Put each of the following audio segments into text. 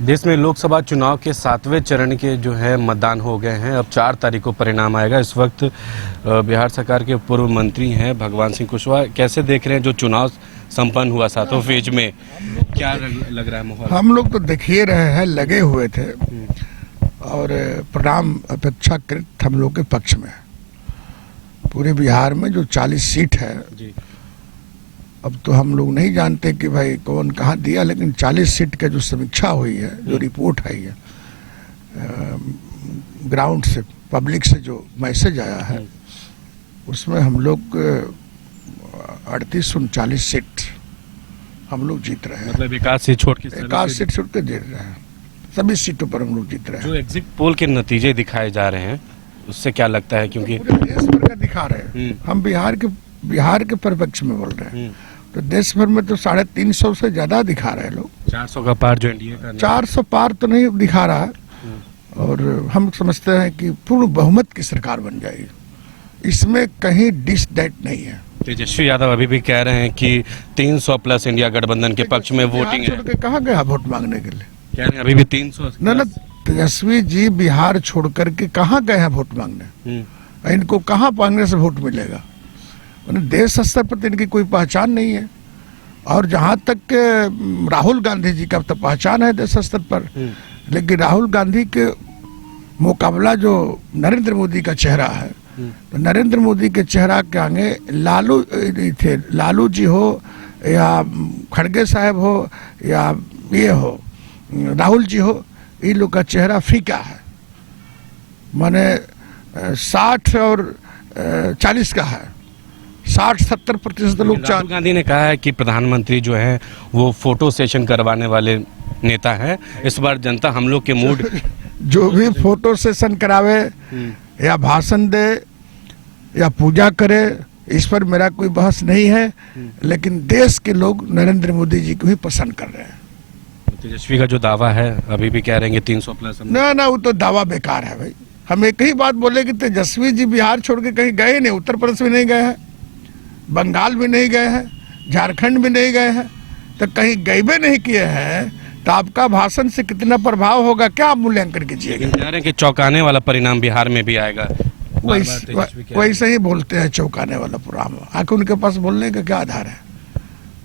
देश में लोकसभा चुनाव के 7वें चरण के जो है मतदान हो गए हैं। अब 4 तारीख को परिणाम आएगा। इस वक्त बिहार सरकार के पूर्व मंत्री हैं भगवान सिंह कुशवाहा, कैसे देख रहे हैं जो चुनाव संपन्न हुआ 7वें फेज में, क्या लग रहा है माहौल? हम लोग तो देख ही रहे हैं, लगे हुए थे और परिणाम अपेक्षाकृत हम लोग के पक्ष में। पूरे बिहार में जो 40 सीट है जी। अब तो हम लोग नहीं जानते कि भाई कौन कहाँ दिया, लेकिन 40 सीट का जो समीक्षा हुई है, जो रिपोर्ट आई है ग्राउंड से, पब्लिक से जो मैसेज आया है, उसमें हम लोग 38-39 सीट हम लोग जीत रहे हैं। मतलब एक आध सीट छोड़ के सीट छोड़ के जीत रहे हैं, सभी सीटों पर हम लोग जीत रहे हैं। जो एग्जिट पोल के नतीजे दिखाए जा रहे हैं उससे क्या लगता है? क्योंकि पूरे देश भर का दिखा रहे हैं, हम बिहार के परिप्रेक्ष्य में बोल रहे हैं, तो देश भर में तो 350 से ज्यादा दिखा रहे हैं लोग। 400 का पार जो एनडीए का 400 पार तो नहीं दिखा रहा है, और हम समझते हैं कि पूर्ण बहुमत की सरकार बन जाएगी, इसमें कहीं डिस डेट नहीं है। तेजस्वी यादव अभी भी कह रहे हैं कि 300 प्लस इंडिया गठबंधन के पक्ष में वोटिंग है। कहाँ गया वोट मांगने के लिए? कह रहे हैं अभी भी 300 न तेजस्वी जी बिहार छोड़ करके कहाँ गए हैं वोट मांगने? इनको कहाँ मांगने से वोट मिलेगा? देश स्तर पर इनकी कोई पहचान नहीं है, और जहां तक राहुल गांधी जी का तो पहचान है देश स्तर पर, लेकिन राहुल गांधी के मुकाबला जो नरेंद्र मोदी का चेहरा है, तो नरेंद्र मोदी के चेहरा के आगे लालू जी हो या खड़गे साहब हो या ये हो राहुल जी हो, इन लोग का चेहरा फीका है। माने 60 और 40 का है, 60-70% लोग। राहुल गांधी ने कहा है कि प्रधानमंत्री जो है वो फोटो सेशन करवाने वाले नेता है। इस बार जनता हम लोग के मूड जो भी फोटो सेशन करावे या भाषण दे या पूजा करे, इस पर मेरा कोई बहस नहीं है, लेकिन देश के लोग नरेंद्र मोदी जी को ही पसंद कर रहे हैं। तेजस्वी का जो दावा है अभी भी कह रहे हैं कि 300 प्लस। ना वो तो दावा बेकार है भाई। हम एक ही बात बोले कि तेजस्वी जी बिहार छोड़ के कहीं गए नहीं, उत्तर प्रदेश भी नहीं गए हैं, बंगाल भी नहीं गए हैं, झारखंड भी नहीं गए हैं, तो कहीं गए भी नहीं किए हैं, तो आपका भाषण से कितना प्रभाव होगा, क्या आप मूल्यांकन कीजिएगा? कह रहे हैं कि चौंकाने वाला परिणाम बिहार में भी आएगा। वैसे ही बोलते हैं चौंकाने वाला परिणाम, आखिर उनके पास बोलने का क्या आधार है?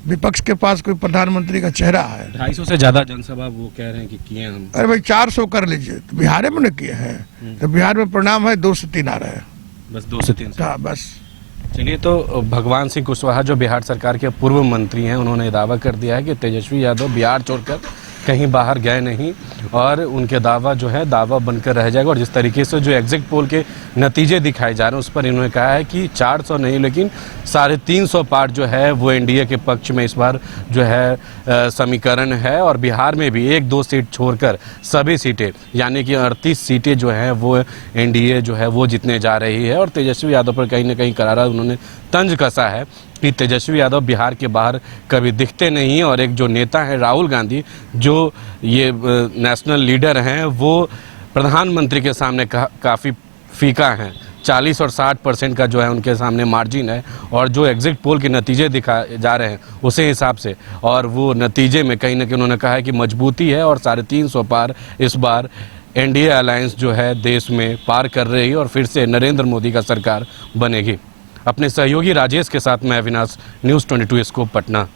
विपक्ष के पास कोई प्रधानमंत्री का चेहरा है? 250 से ज्यादा जनसभा वो कह रहे हैं कि किए हम। अरे भाई 400 कर लीजिए, तो बिहार में न किए हैं, तो बिहार में परिणाम है 2 से 3 आ रहे हैं, बस 2 से 3। हाँ बस। चलिए, तो भगवान सिंह कुशवाहा जो बिहार सरकार के पूर्व मंत्री हैं, उन्होंने दावा कर दिया है कि तेजस्वी यादव बिहार छोड़कर कहीं बाहर गए नहीं, और उनके दावा जो है दावा बनकर रह जाएगा। और जिस तरीके से जो एग्जिट पोल के नतीजे दिखाए जा रहे हैं उस पर इन्होंने कहा है कि 400 नहीं लेकिन 350 पार जो है वो एनडीए के पक्ष में इस बार जो है समीकरण है। और बिहार में भी 1-2 सीट छोड़कर सभी सीटें यानी कि 38 सीटें जो हैं वो एनडीए जो है वो जीतने जा रही है। और तेजस्वी यादव पर कहीं ना कहीं करारा उन्होंने तंज कसा है कि तेजस्वी यादव बिहार के बाहर कभी दिखते नहीं, और एक जो नेता है राहुल गांधी जो ये नेशनल लीडर हैं, वो प्रधानमंत्री के सामने काफ़ी फीका हैं। 40 और 60% का जो है उनके सामने मार्जिन है, और जो एग्जिट पोल के नतीजे दिखाए जा रहे हैं उसी हिसाब से, और वो नतीजे में कहीं ना कहीं उन्होंने कहा है कि मजबूती है, और 350 पार इस बार एनडीए अलायंस जो है देश में पार कर रही है, और फिर से नरेंद्र मोदी का सरकार बनेगी। अपने सहयोगी राजेश के साथ मैं अविनाश, न्यूज़ 22 स्कूप, पटना।